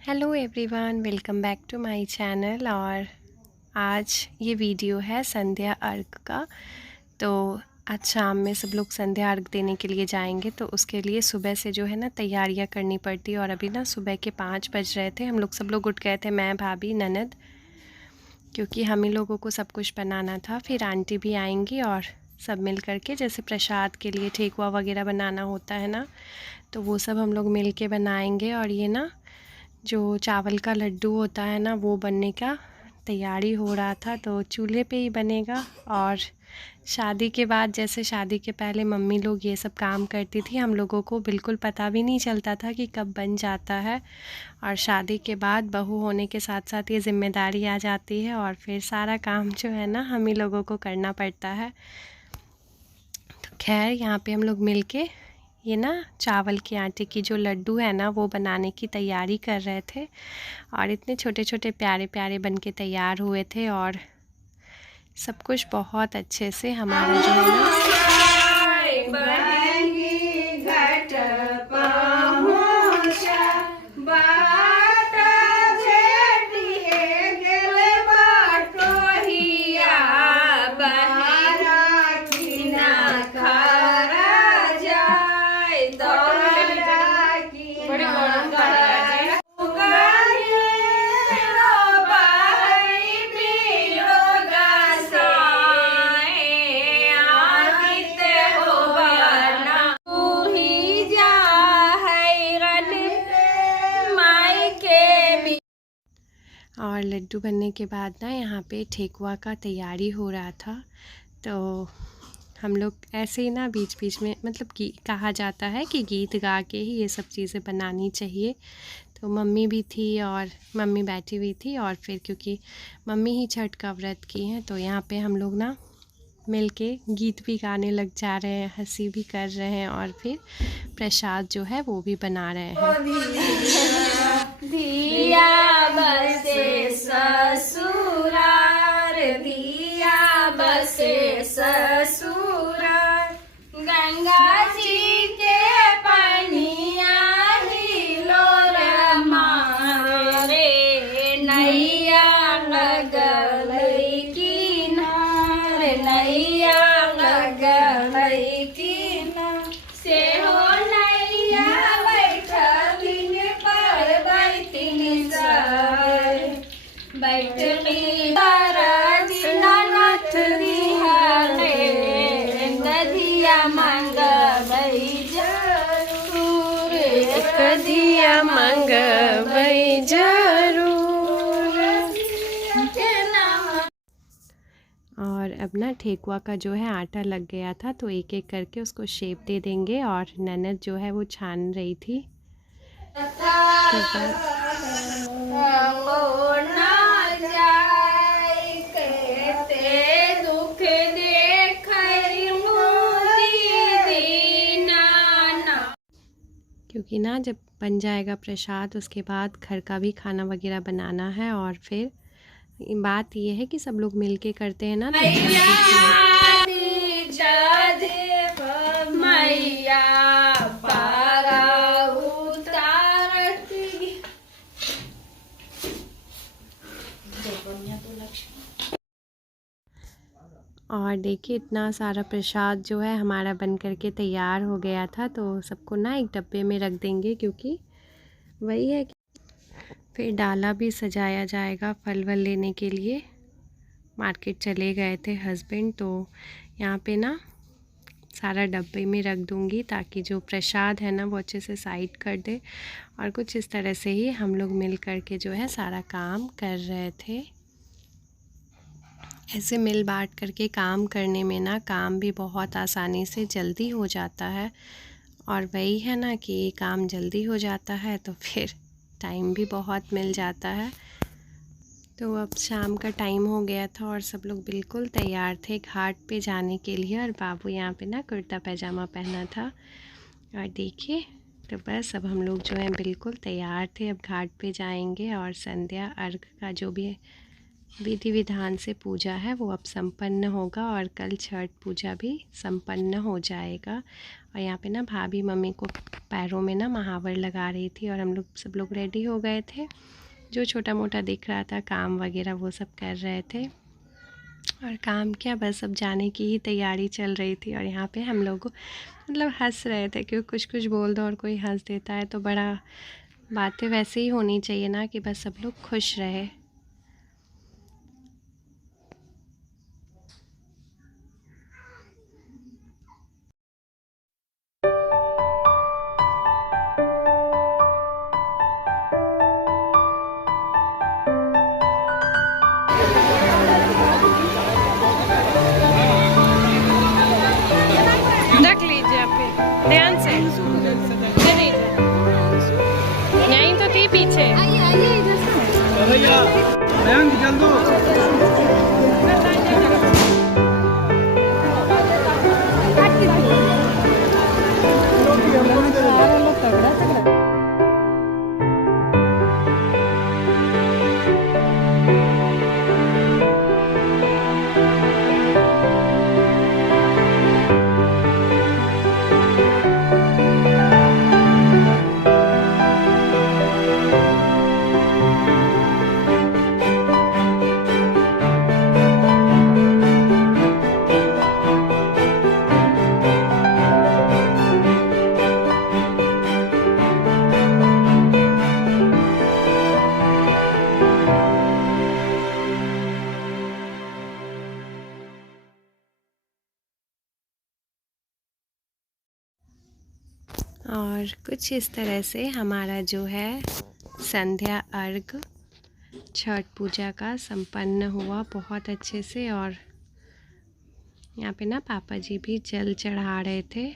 Hello everyone, welcome back to my channel. और आज ये वीडियो है संध्या अर्घ का। तो आज शाम में सब लोग संध्या अर्घ देने के लिए जाएंगे, तो उसके लिए सुबह से जो है ना तैयारियां करनी पड़ती है। और अभी ना सुबह के 5 बज रहे थे, हम लोग सब लोग उठ गए थे, मैं, भाभी, ननद, क्योंकि हम ही लोगों को सब कुछ बनाना था। फिर आंटी भी आएंगी और सब मिल करके, जैसे प्रसाद के लिए ठेकुआ वगैरह बनाना होता है ना, तो वो सब हम लोग मिल के बनाएंगे। और ये ना जो चावल का लड्डू होता है ना, वो बनने का तैयारी हो रहा था, तो चूल्हे पे ही बनेगा। और शादी के बाद, जैसे शादी के पहले मम्मी लोग ये सब काम करती थी, हम लोगों को बिल्कुल पता भी नहीं चलता था कि कब बन जाता है। और शादी के बाद बहू होने के साथ साथ ये जिम्मेदारी आ जाती है, और फिर सारा काम जो है ना हम ही लोगों को करना पड़ता है। तो खैर, यहाँ पे हम लोग मिल के ये ना चावल के आटे की जो लड्डू है ना, वो बनाने की तैयारी कर रहे थे। और इतने छोटे छोटे प्यारे प्यारे बन के तैयार हुए थे, और सब कुछ बहुत अच्छे से हमारा जो है ना और लड्डू बनने के बाद ना यहाँ पे ठेकुआ का तैयारी हो रहा था। तो हम लोग ऐसे ही ना बीच बीच में, मतलब कि कहा जाता है कि गीत गा के ही ये सब चीज़ें बनानी चाहिए। तो मम्मी भी थी और मम्मी बैठी हुई थी, और फिर क्योंकि मम्मी ही छठ का व्रत की हैं, तो यहाँ पे हम लोग ना मिल के गीत भी गाने लग जा रहे हैं, हंसी भी कर रहे हैं, और फिर प्रसाद जो है वो भी बना रहे हैं। दिया बसे ससुरार, दिया बसे ससुरार, गंगा जी के पनिया हिलो मारे, नैया लगलई किनार, नैया लगलई किनार, से हो नैया बैठलिन पर बैठिन सर, बैठली पर दीनानाथ दिहारे, गदिया मंगबै जरूर, कदिया मंगबै जरूर। और अब ना ठेकुआ का जो है आटा लग गया था, तो एक एक करके उसको शेप दे देंगे। और ननद जो है वो छान रही थी। क्योंकि ना जब बन जाएगा प्रसाद, उसके बाद घर का भी खाना वगैरह बनाना है। और फिर बात यह है कि सब लोग मिलके करते हैं ना, तो मैया पारा उतारती। और देखिए इतना सारा प्रसाद जो है हमारा बन करके तैयार हो गया था। तो सबको ना एक डब्बे में रख देंगे, क्योंकि वही है कि फिर डाला भी सजाया जाएगा। फल वल लेने के लिए मार्केट चले गए थे हस्बैंड, तो यहाँ पे ना सारा डब्बे में रख दूँगी, ताकि जो प्रसाद है ना वो अच्छे से साइड कर दे। और कुछ इस तरह से ही हम लोग मिल कर के जो है सारा काम कर रहे थे। ऐसे मिल बांट करके काम करने में ना काम भी बहुत आसानी से जल्दी हो जाता है। और वही है ना कि काम जल्दी हो जाता है, तो फिर टाइम भी बहुत मिल जाता है। तो अब शाम का टाइम हो गया था, और सब लोग बिल्कुल तैयार थे घाट पे जाने के लिए। और बाबू यहाँ पे ना कुर्ता पैजामा पहना था। और देखिए, तो बस अब हम लोग जो हैं बिल्कुल तैयार थे, अब घाट पे जाएंगे और संध्या अर्घ का जो भी विधि विधान से पूजा है वो अब संपन्न होगा और कल छठ पूजा भी संपन्न हो जाएगा। और यहाँ पे ना भाभी मम्मी को पैरों में ना महावर लगा रही थी और हम लोग सब लोग रेडी हो गए थे। जो छोटा मोटा दिख रहा था काम वगैरह वो सब कर रहे थे। और काम क्या, बस अब जाने की ही तैयारी चल रही थी। और यहाँ पे हम लोग मतलब हंस रहे थे क्योंकि कुछ कुछ बोल दो और कोई हंस देता है तो बड़ा बातें वैसे ही होनी चाहिए ना कि बस सब लोग खुश रहे। रख लीजिए आप ध्यान से। यहीं तो थी पीछे। और कुछ इस तरह से हमारा जो है संध्या अर्घ छठ पूजा का संपन्न हुआ बहुत अच्छे से। और यहाँ पे ना पापा जी भी जल चढ़ा रहे थे।